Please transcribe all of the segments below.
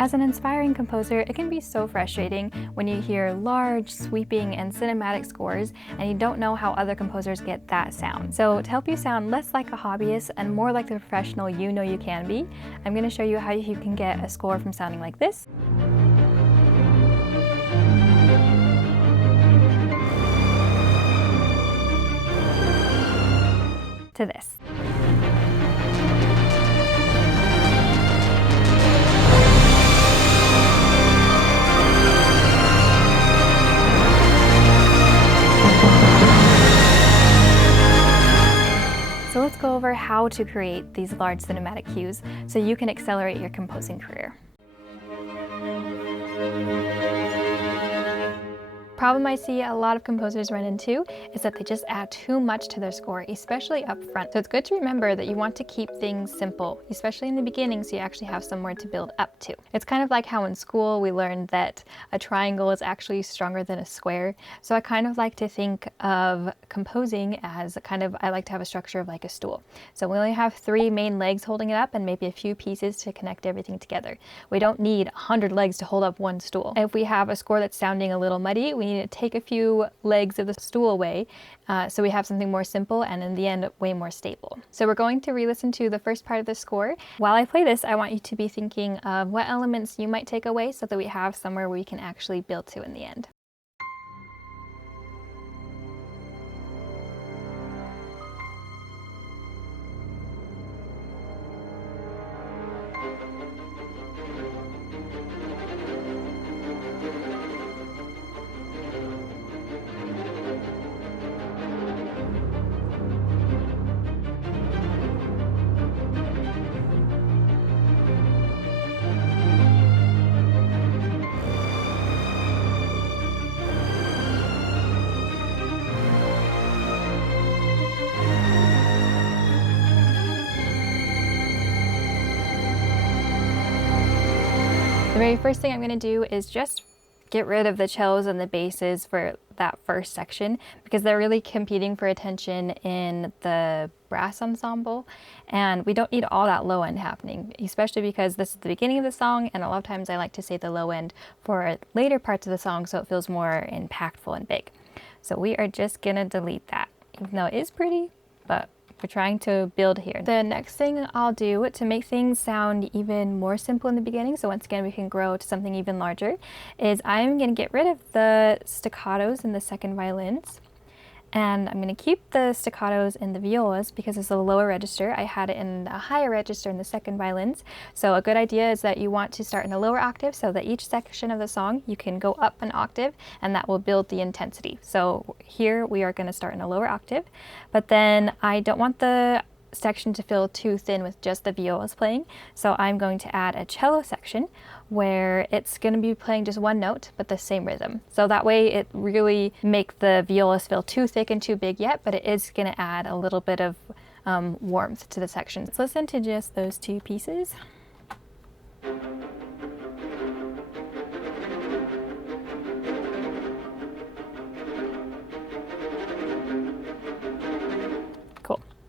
As an inspiring composer, it can be so frustrating when you hear large, sweeping, and cinematic scores and you don't know how other composers get that sound. So to help you sound less like a hobbyist and more like the professional you know you can be, I'm going to show you how you can get a score from sounding like this to this. So let's go over how to create these large cinematic cues so you can accelerate your composing career. Problem I see a lot of composers run into is that they just add too much to their score, especially up front. So it's good to remember that you want to keep things simple, especially in the beginning, so you actually have somewhere to build up to. It's kind of like how in school we learned that a triangle is actually stronger than a square. So I kind of like to think of composing as I like to have a structure of like a stool. So we only have 3 main legs holding it up and maybe a few pieces to connect everything together. We don't need 100 legs to hold up one stool. If we have a score that's sounding a little muddy, we need to take a few legs of the stool away so we have something more simple and in the end way more stable. So we're going to re-listen to the first part of the score. While I play this, I want you to be thinking of what elements you might take away so that we have somewhere we can actually build to in the end. The very first thing I'm going to do is just get rid of the cellos and the basses for that first section because they're really competing for attention in the brass ensemble, and we don't need all that low end happening, especially because this is the beginning of the song, and a lot of times I like to say the low end for later parts of the song so it feels more impactful and big. So we are just gonna delete that, even though it is pretty, but we're trying to build here. The next thing I'll do to make things sound even more simple in the beginning, so once again we can grow to something even larger, is I'm going to get rid of the staccatos in the second violins. And I'm going to keep the staccatos in the violas because it's a lower register. I had it in a higher register in the second violins. So a good idea is that you want to start in a lower octave so that each section of the song you can go up an octave and that will build the intensity. So here we are going to start in a lower octave, but then I don't want the section to feel too thin with just the violas playing. So I'm going to add a cello section where it's going to be playing just one note but the same rhythm. So that way it really makes the violas feel too thick and too big yet, but it is going to add a little bit of warmth to the section. Let's listen to just those 2 pieces.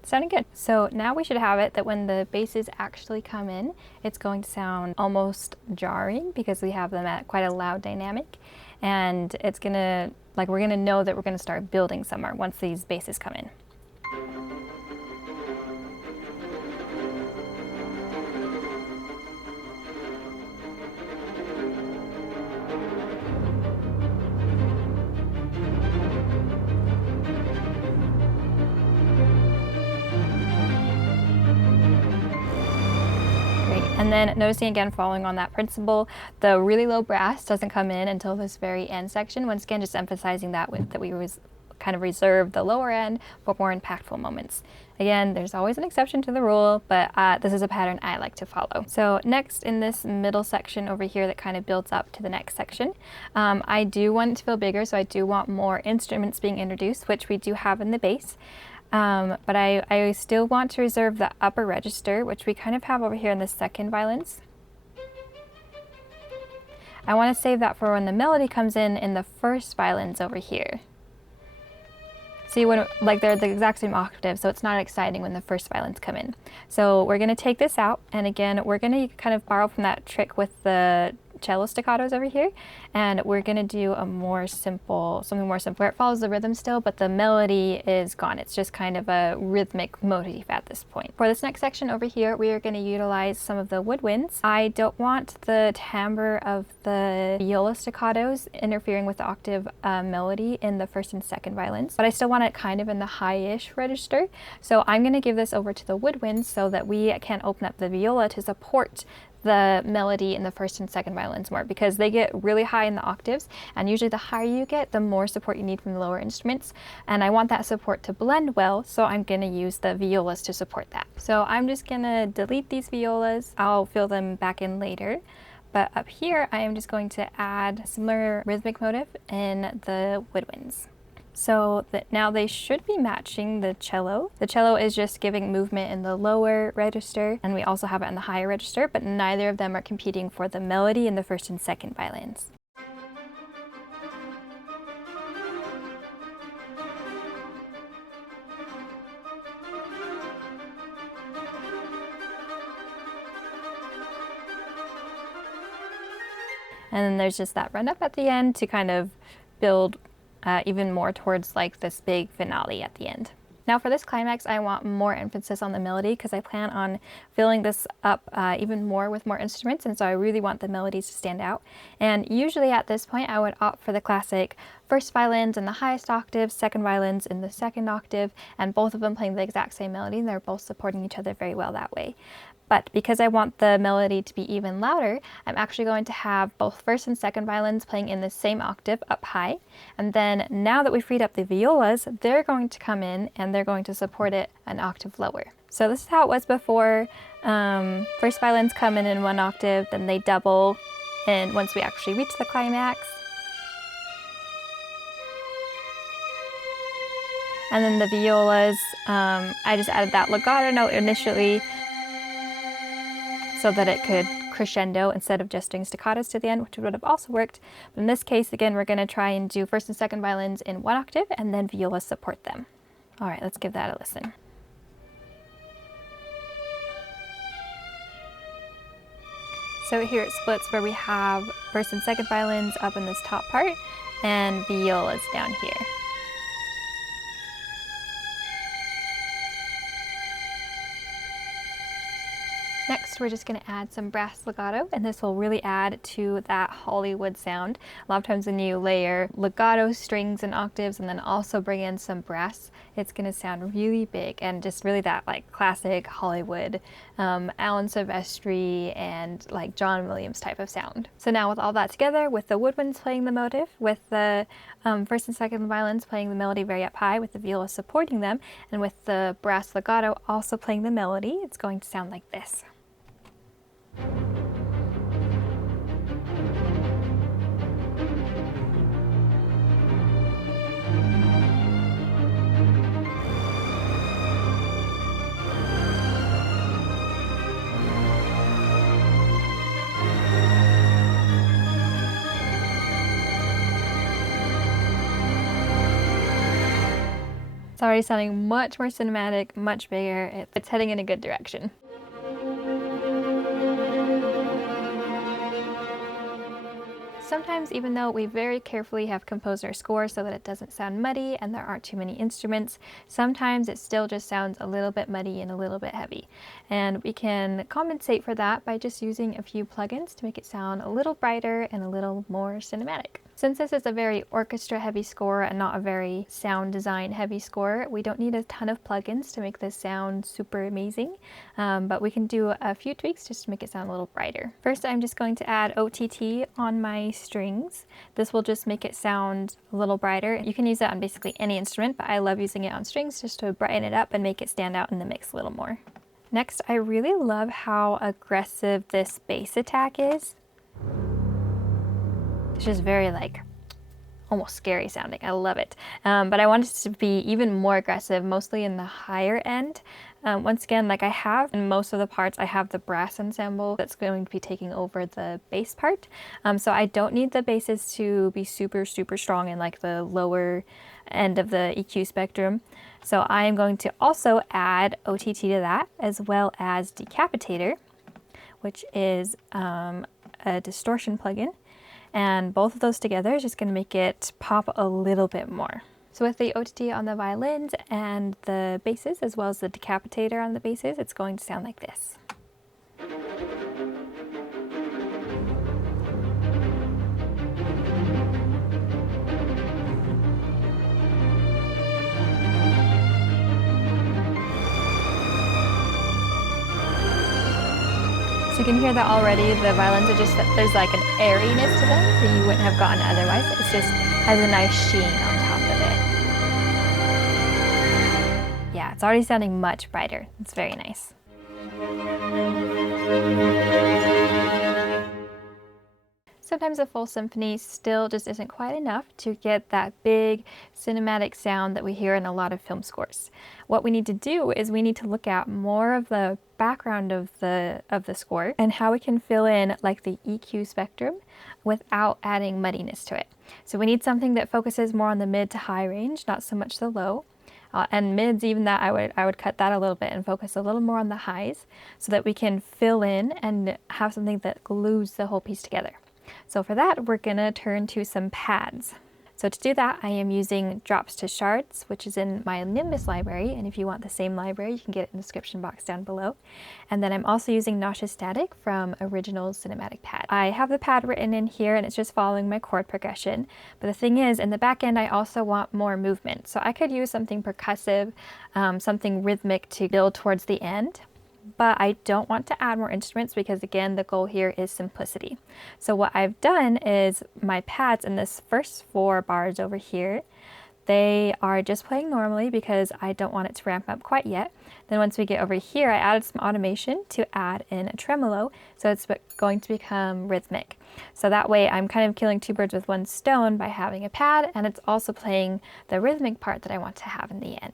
Sounding good. So now we should have it that when the basses actually come in, it's going to sound almost jarring because we have them at quite a loud dynamic, and it's gonna, we're gonna know that we're gonna start building somewhere once these basses come in. And then noticing again, following on that principle, the really low brass doesn't come in until this very end section. Once again, just emphasizing that we kind of reserve the lower end for more impactful moments. Again, there's always an exception to the rule, but this is a pattern I like to follow. So next in this middle section over here that kind of builds up to the next section, I do want it to feel bigger, so I do want more instruments being introduced, which we do have in the bass. But I still want to reserve the upper register, which we kind of have over here in the second violins. I want to save that for when the melody comes in the first violins over here. See, when like they're the exact same octave, so it's not exciting when the first violins come in. So we're gonna take this out, and again, we're gonna kind of borrow from that trick with the cello staccatos over here, and we're gonna do a more simple, something more simple. It follows the rhythm still, but the melody is gone. It's just kind of a rhythmic motif at this point. For this next section over here, we are gonna utilize some of the woodwinds. I don't want the timbre of the viola staccatos interfering with the octave melody in the first and second violins, but I still want it kind of in the high-ish register. So I'm gonna give this over to the woodwinds so that we can open up the viola to support the melody in the first and second violins more, because they get really high in the octaves, and usually the higher you get, the more support you need from the lower instruments, and I want that support to blend well, so I'm going to use the violas to support that. So I'm just going to delete these violas. I'll fill them back in later, but up here I am just going to add a similar rhythmic motif in the woodwinds. So that now they should be matching the cello. The cello is just giving movement in the lower register, and we also have it in the higher register, but neither of them are competing for the melody in the first and second violins. And then there's just that run up at the end to kind of build even more towards like this big finale at the end. Now for this climax, I want more emphasis on the melody because I plan on filling this up even more with more instruments, and so I really want the melodies to stand out. And usually at this point I would opt for the classic first violins in the highest octave, second violins in the second octave, and both of them playing the exact same melody, and they're both supporting each other very well that way. But because I want the melody to be even louder, I'm actually going to have both first and second violins playing in the same octave up high. And then now that we freed up the violas, they're going to come in and they're going to support it an octave lower. So this is how it was before. First violins come in one octave, then they double, and once we actually reach the climax. And then the violas, I just added that legato note initially, so that it could crescendo instead of just doing staccatos to the end, which would have also worked. But in this case, again, we're going to try and do first and second violins in one octave, and then violas support them. All right, let's give that a listen. So here it splits where we have first and second violins up in this top part, and violas down here. Next, we're just going to add some brass legato, and this will really add to that Hollywood sound. A lot of times when you layer legato strings and octaves and then also bring in some brass, it's going to sound really big and just really that like classic Hollywood, Alan Silvestri and like John Williams type of sound. So now with all that together, with the woodwinds playing the motif, with the first and second violins playing the melody very up high with the viola supporting them, and with the brass legato also playing the melody, it's going to sound like this. It's already sounding much more cinematic, much bigger. It's heading in a good direction. Sometimes, even though we very carefully have composed our score so that it doesn't sound muddy and there aren't too many instruments, sometimes it still just sounds a little bit muddy and a little bit heavy. And we can compensate for that by just using a few plugins to make it sound a little brighter and a little more cinematic. Since this is a very orchestra heavy score and not a very sound design heavy score, we don't need a ton of plugins to make this sound super amazing, but we can do a few tweaks just to make it sound a little brighter. First, I'm just going to add OTT on my strings. This will just make it sound a little brighter. You can use it on basically any instrument, but I love using it on strings just to brighten it up and make it stand out in the mix a little more. Next, I really love how aggressive this bass attack is. It's just very like almost scary sounding. I love it. But I want it to be even more aggressive, mostly in the higher end. Once again, like I have in most of the parts, I have the brass ensemble that's going to be taking over the bass part. So I don't need the basses to be super, super strong in like the lower end of the EQ spectrum. So I am going to also add OTT to that, as well as Decapitator, which is a distortion plugin. And both of those together is just going to make it pop a little bit more. So with the OTT on the violins and the basses, as well as the Decapitator on the basses, it's going to sound like this. So you can hear that already, the violins are just, there's like an airiness to them that you wouldn't have gotten otherwise. It's just has a nice sheen on top of it. Yeah, it's already sounding much brighter. It's very nice. Sometimes a full symphony still just isn't quite enough to get that big cinematic sound that we hear in a lot of film scores. What we need to do is we need to look at more of the background of the score and how we can fill in like the EQ spectrum without adding muddiness to it. So we need something that focuses more on the mid to high range, not so much the low. And mids, even that, I would cut that a little bit and focus a little more on the highs so that we can fill in and have something that glues the whole piece together. So for that, we're gonna turn to some pads. So to do that, I am using Drops to Shards, which is in my Nimbus library. And if you want the same library, you can get it in the description box down below. And then I'm also using Nauseous Static from Original Cinematic Pad. I have the pad written in here and it's just following my chord progression. But the thing is, in the back end, I also want more movement. So I could use something percussive, something rhythmic to build towards the end. But I don't want to add more instruments because again, the goal here is simplicity. So what I've done is my pads in this first 4 bars over here, they are just playing normally because I don't want it to ramp up quite yet. Then once we get over here, I added some automation to add in a tremolo. So it's going to become rhythmic. So that way I'm kind of killing 2 birds with 1 stone by having a pad, and it's also playing the rhythmic part that I want to have in the end.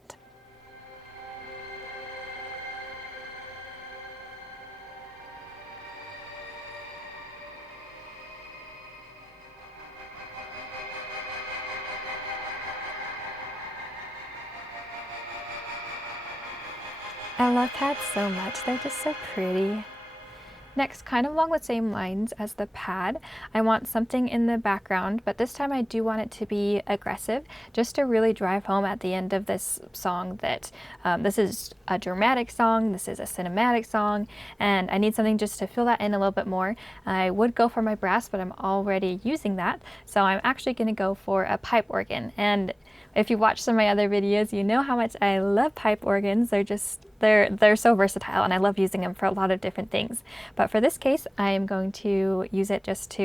I love pads so much, they're just so pretty. Next, kind of along the same lines as the pad, I want something in the background, but this time I do want it to be aggressive, just to really drive home at the end of this song that this is a dramatic song, this is a cinematic song, and I need something just to fill that in a little bit more. I would go for my brass, but I'm already using that, so I'm actually going to go for a pipe organ. And if you watch some of my other videos, you know how much I love pipe organs. They're so versatile and I love using them for a lot of different things. But for this case, I am going to use it just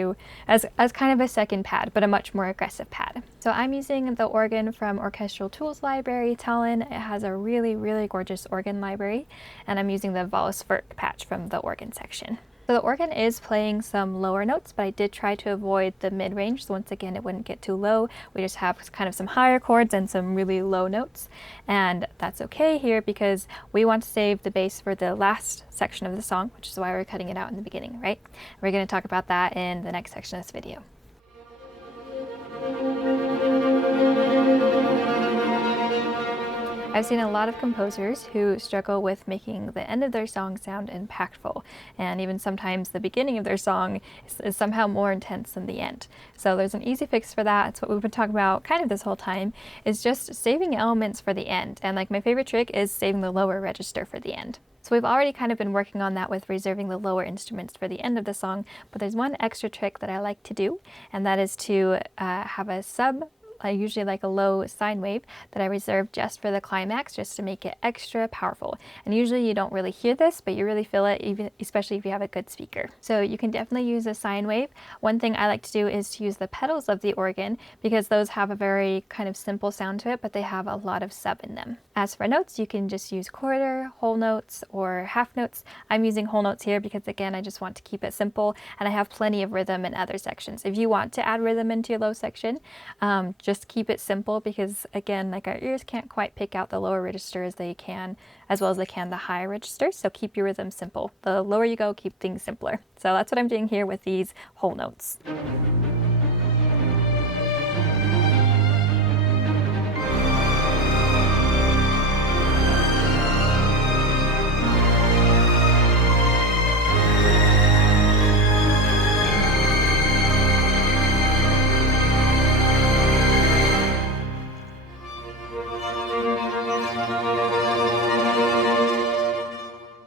as kind of a second pad, but a much more aggressive pad. So I'm using the organ from Orchestral Tools library, Talon. It has a really, really gorgeous organ library, and I'm using the Volusvert patch from the organ section. So the organ is playing some lower notes, but I did try to avoid the mid-range, so once again it wouldn't get too low. We just have kind of some higher chords and some really low notes, and that's okay here because we want to save the bass for the last section of the song, which is why we're cutting it out in the beginning, right? We're going to talk about that in the next section of this video. I've seen a lot of composers who struggle with making the end of their song sound impactful, and even sometimes the beginning of their song is somehow more intense than the end. So there's an easy fix for that. It's what we've been talking about kind of this whole time, is just saving elements for the end. And like my favorite trick is saving the lower register for the end. So we've already kind of been working on that with reserving the lower instruments for the end of the song, but there's one extra trick that I like to do, and that is to have a sub, usually like a low sine wave, that I reserve just for the climax, just to make it extra powerful. And usually you don't really hear this, but you really feel it, even especially if you have a good speaker. So you can definitely use a sine wave. One thing I like to do is to use the pedals of the organ, because those have a very kind of simple sound to it, but they have a lot of sub in them. As for notes, you can just use quarter, whole notes, or half notes. I'm using whole notes here because again, I just want to keep it simple, and I have plenty of rhythm in other sections. If you want to add rhythm into your low section, just just keep it simple because, again, like our ears can't quite pick out the lower register as well as they can the high register. So keep your rhythm simple. The lower you go, keep things simpler. So that's what I'm doing here with these whole notes.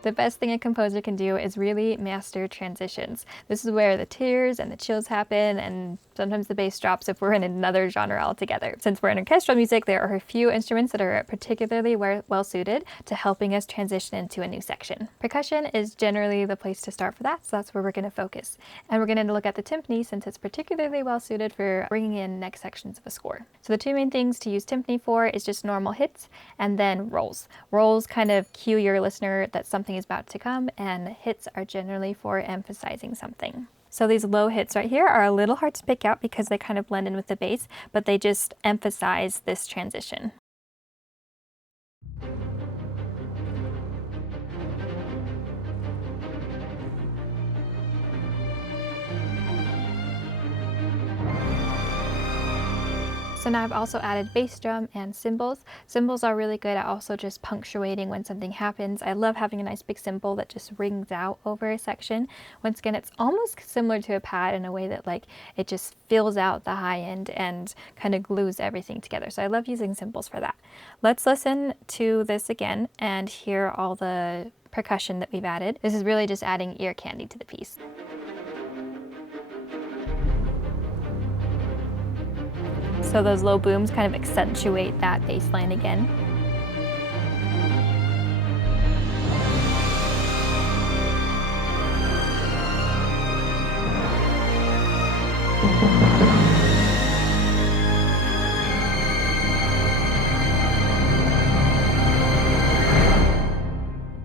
The best thing a composer can do is really master transitions. This is where the tears and the chills happen, and sometimes the bass drops if we're in another genre altogether. Since we're in orchestral music, there are a few instruments that are particularly well suited to helping us transition into a new section. Percussion is generally the place to start for that, so that's where we're going to focus. And we're going to look at the timpani since it's particularly well suited for bringing in next sections of a score. So the two main things to use timpani for is just normal hits and then rolls. Rolls kind of cue your listener that something is about to come, and hits are generally for emphasizing something. So these low hits right here are a little hard to pick out because they kind of blend in with the bass, but they just emphasize this transition. So now I've also added bass drum and cymbals. Cymbals are really good at also just punctuating when something happens. I love having a nice big cymbal that just rings out over a section. Once again, it's almost similar to a pad in a way that like it just fills out the high end and kind of glues everything together. So I love using cymbals for that. Let's listen to this again and hear all the percussion that we've added. This is really just adding ear candy to the piece. So those low booms kind of accentuate that bass line again.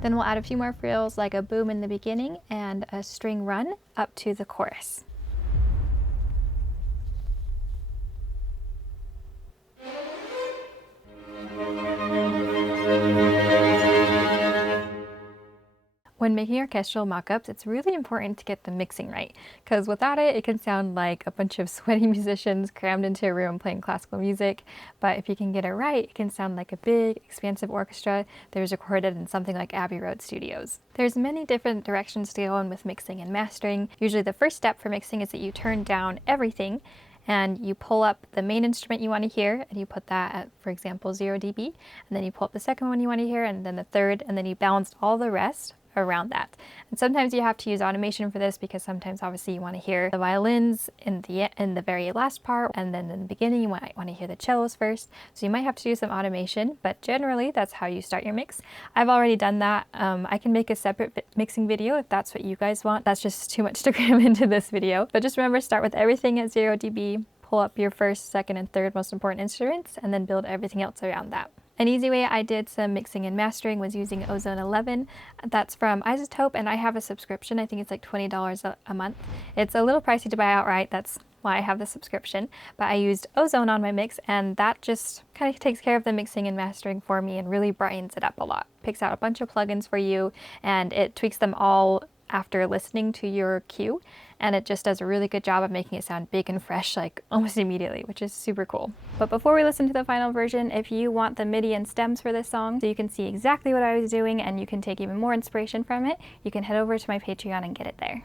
Then we'll add a few more frills like a boom in the beginning and a string run up to the chorus. When making orchestral mock-ups, it's really important to get the mixing right, because without it, it can sound like a bunch of sweaty musicians crammed into a room playing classical music. But if you can get it right, it can sound like a big, expansive orchestra that was recorded in something like Abbey Road Studios. There's many different directions to go in with mixing and mastering. Usually the first step for mixing is that you turn down everything and you pull up the main instrument you want to hear and you put that at, for example, 0 dB, and then you pull up the second one you want to hear, and then the third, and then you balance all the rest around that. And sometimes you have to use automation for this because sometimes obviously you want to hear the violins in the very last part, and then in the beginning you might want to hear the cellos first. So you might have to do some automation, but generally that's how you start your mix. I've already done that. I can make a separate mixing video if that's what you guys want. That's just too much to cram into this video. But just remember, start with everything at 0 dB, pull up your first, second, and third most important instruments, and then build everything else around that. An easy way I did some mixing and mastering was using Ozone 11. That's from Isotope, and I have a subscription. I think it's like $20 a month. It's a little pricey to buy outright. That's why I have the subscription. But I used Ozone on my mix, and that just kind of takes care of the mixing and mastering for me and really brightens it up a lot. Picks out a bunch of plugins for you, and it tweaks them all after listening to your cue, and it just does a really good job of making it sound big and fresh like almost immediately, which is super cool. But before we listen to the final version, if you want the MIDI and stems for this song so you can see exactly what I was doing and you can take even more inspiration from it, you can head over to my Patreon and get it there.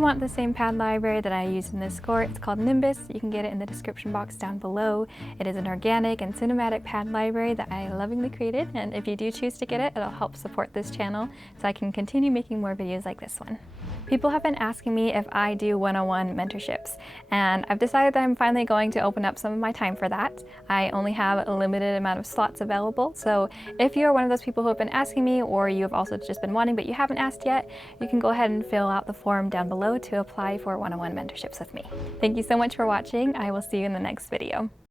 you want the same pad library that I used in this score, it's called Nimbus. You can get it in the description box down below. It is an organic and cinematic pad library that I lovingly created, and if you do choose to get it, it'll help support this channel so I can continue making more videos like this one. People have been asking me if I do one-on-one mentorships, and I've decided that I'm finally going to open up some of my time for that. I only have a limited amount of slots available, so if you're one of those people who have been asking me, or you have also just been wanting but you haven't asked yet, you can go ahead and fill out the form down below to apply for one-on-one mentorships with me. Thank you so much for watching. I will see you in the next video.